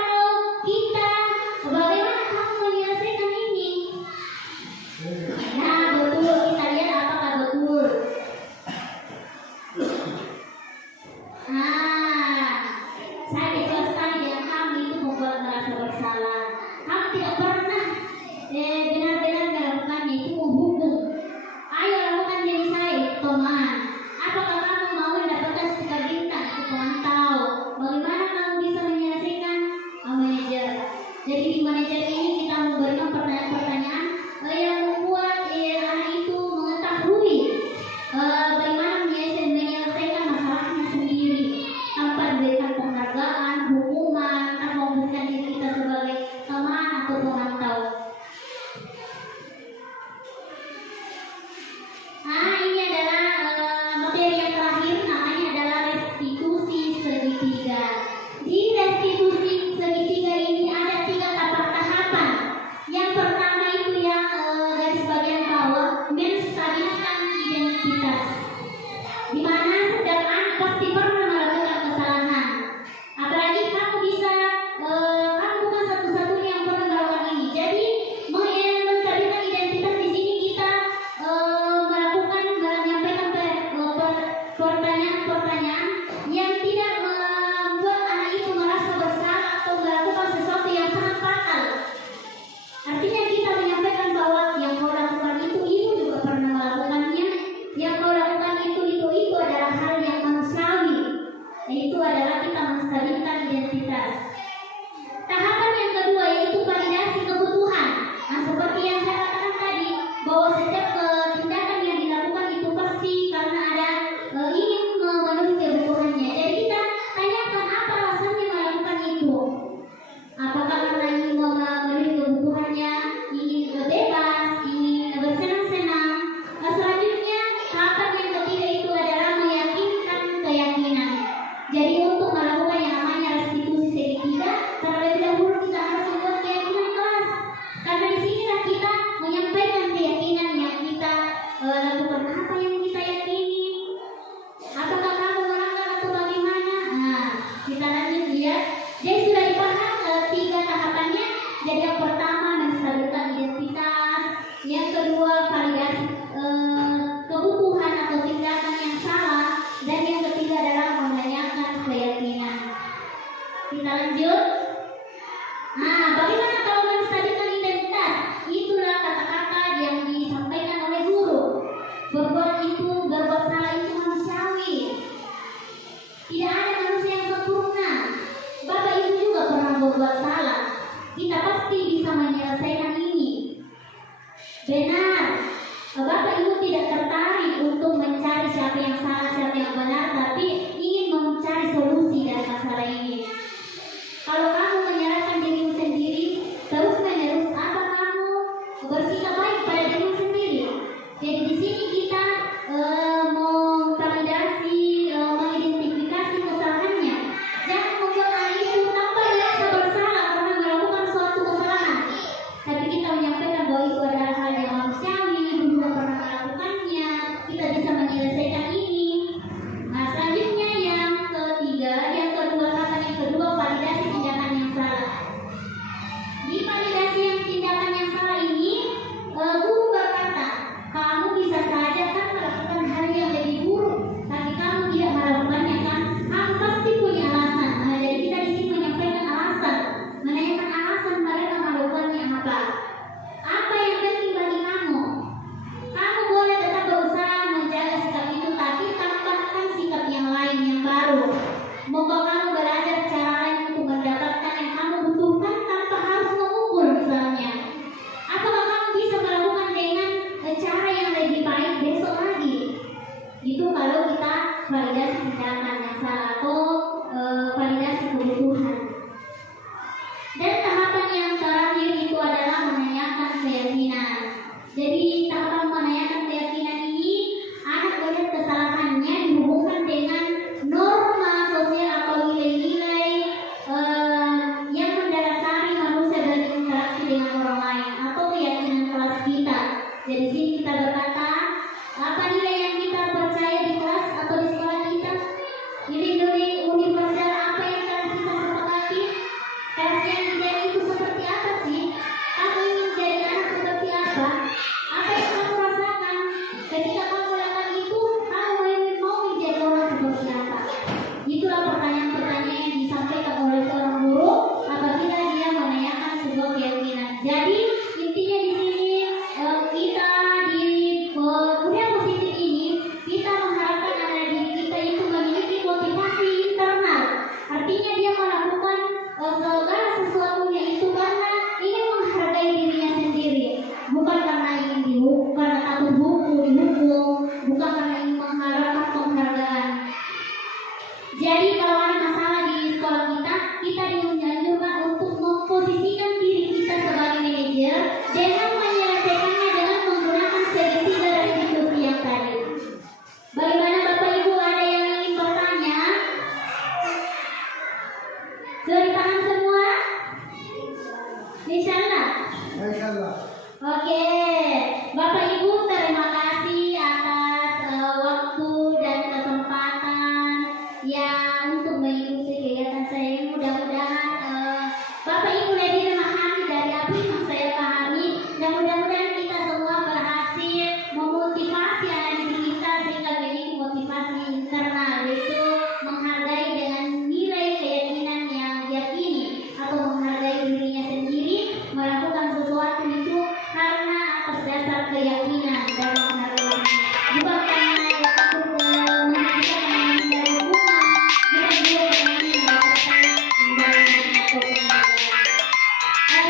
kamu menyelesaikan ini? Nah, betul. Kita lihat apakah betul. Saya dijelaskan dengan kamu itu membuat merasa bersalah. Kamu tidak pernah benar-benar melakukannya, itu menghukum. Ayo lakukan diri saya, teman. Apakah kamu mau mendapatkan stiker bintang? Itu pemantau. Bagaimana kamu bisa menyelesaikan manajer? Jadi di manajer ini kita memberikan pertanyaan-pertanyaan yang membuat anak itu mengetahui bagaimana menyelesaikan masalahnya sendiri tanpa diberikan penghargaan, hukuman, tanpa memberikan diri kita sebagai teman atau pemantau. Ini adalah materi yang terakhir, namanya adalah restitusi segitiga. Di restitusi segitiga ini ada 3 tahapan. Yang pertama itu yang garis bagian bawah, menstabilkan identitas. Di mana setiap anak pasti pernah melakukan kesalahan. Apalagi kamu bukan satu-satunya yang pernah melakukan ini. Jadi menstabilkan identitas di sini kita menyampaikan pertanyaan-pertanyaan yang tidak membuat anak itu merasa bersalah atau melakukan sesuatu yang sangat fatal. Artinya kita menyampaikan bahwa yang kau lakukan itu juga pernah melakukannya. Yang kau lakukan itu adalah hal yang manusiawi. Itu adalah kita menstabilkan identitas. Tahapan yang kedua yaitu validasi kebutuhan. Nah, seperti yang saya katakan tadi, bahwa setiap tindakan yang dilakukan itu pasti karena ada ingin memenuhi kebutuhannya. Jadi kita tanyakan apa alasannya melakukan itu. Apakah karena ingin memenuhi kebutuhannya, ingin bebas, ingin bersenang-senang. Selanjutnya, tahapan yang ketiga itu adalah meyakinkan keyakinan. Jadi untuk melakukan yang namanya restitusi segitiga, terlebih dahulu kita harus membuat keyakinan kelas. Karena di sinilah kita menyampaikan keyakinan yang kita lakukan. Apa yang kita yakini? Apakah kamu melanggar atau bagaimana? Nah, kita lanjut lihat. Jadi sudah dibahas 3 tahapannya. Jadi yang pertama menstabilkan identitas, yang kedua validasi kebutuhan atau tindakan yang salah, dan yang ketiga adalah menanyakan keyakinan. Kita lanjut. Nah, bagaimana kalau menstabilkan identitas? Itulah kata-kata yang disampaikan oleh guru. Berbuat salah itu manusiawi. Tidak ada manusia yang sempurna. Bapak Ibu juga pernah berbuat salah. Kita pasti bisa menyelesaikan ini. Benar. Bapak Ibu tidak tertarik untuk mencari siapa yang salah, siapa yang benar, tapi ingin mencari solusi dari masalah ini. Kalau kamu menyalahkan dirimu sendiri, terus menerus, apa kamu bersikap baik pada dirimu sendiri? Sudah dipaham semua? Insyaallah. Insyaallah. Oke, Bapak Ibu terima kasih atas waktu dan kesempatan yang untuk mengikuti kegiatan saya ini. Mudah-mudahan Bapak Ibu lebih memahami dari apa yang saya pahami dan mudah-mudahan kita semua berhasil memotivasi anak didik kita sehingga memiliki motivasi internal, yaitu menghargai dengan nilai keyakinan yang diyakini atau menghargai dirinya sendiri, melakukan sesuatu itu karena atas dasar keyakinan dan menghargai bukan karena takut bisa menghindari hukuman, bukan juga karena mendapatkan imbalan atau pembayaran.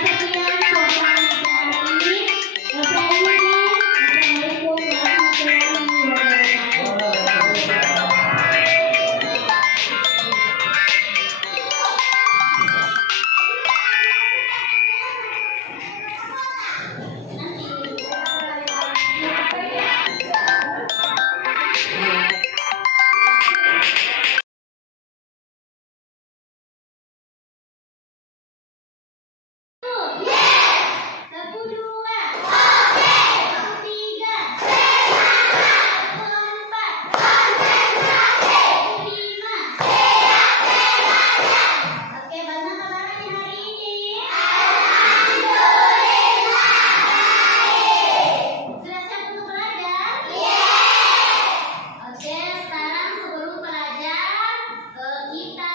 Sekian program hari ini. Assalamualaikum warahmatullahi wabarakatuh. Satu, dua, satu, tiga, satu, empat, satu, lima. Oke, bagaimana kabarnya hari ini? Sudah siap untuk belajar? Oke, sekarang sebelum belajar, kita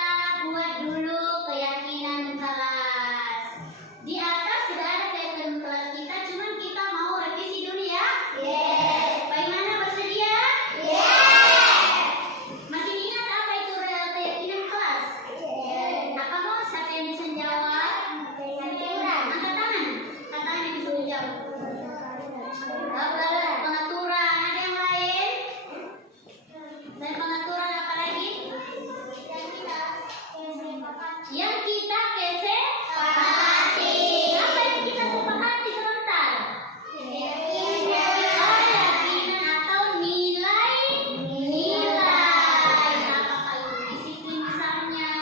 buat dulu keyakinan kelas. Di atas sudah ada keyakinan kelas kita, cuman kita mau revisi dulu ya. Bagaimana, bersedia? Masih ingat apa itu keyakinan kelas? Apa mau siapa yang bisa jawab? Angkat tangan. Angkat tangan yang bisa jawab. Pengaturan, ada yang lain? Dan pengaturan apa lagi? Yang kita sepakati. Apa yang kita sepakati sebentar? Keyakinan atau nilai. Apakah itu disiplin misalnya?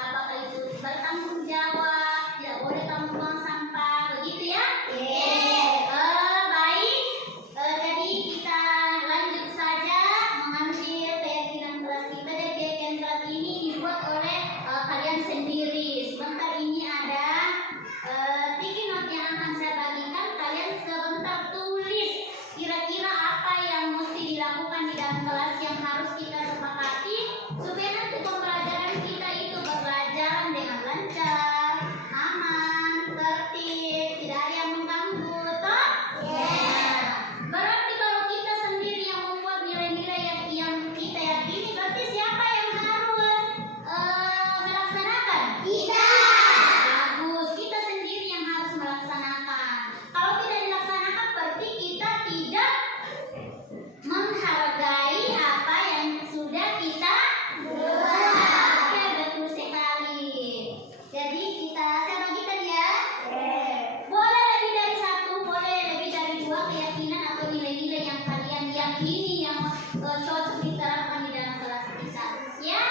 Apakah itu bertanggung jawab? Tidak boleh kamu buang sampah, begitu ya? Baik. Jadi kita lanjut saja mengambil keyakinan kelas kita. Dan keyakinan kelas ini dibuat oleh kalian sendiri. Sebentar ini ada sticky note yang akan saya bagikan. Kalian sebentar tulis kira-kira apa yang mesti dilakukan di dalam kelas yang harus kita sepakati supaya nanti pembelajaran kita itu berjalan dengan lancar, aman, tertib, tidak ada yang mengganggu, toh? Berarti kalau kita sendiri yang membuat nilai-nilai yang kita yakini, berarti siapa yang harus melaksanakan? Bagus, kita sendiri yang harus melaksanakan. Kalau tidak dilaksanakan, berarti kita tidak menghargai apa yang sudah kita buat. Oke, betul sekali. Jadi saya bagikan ya. Boleh lebih dari satu, boleh lebih dari dua keyakinan atau nilai-nilai yang kalian yakini yang cocok diterapkan di dalam kelas kita. Ya?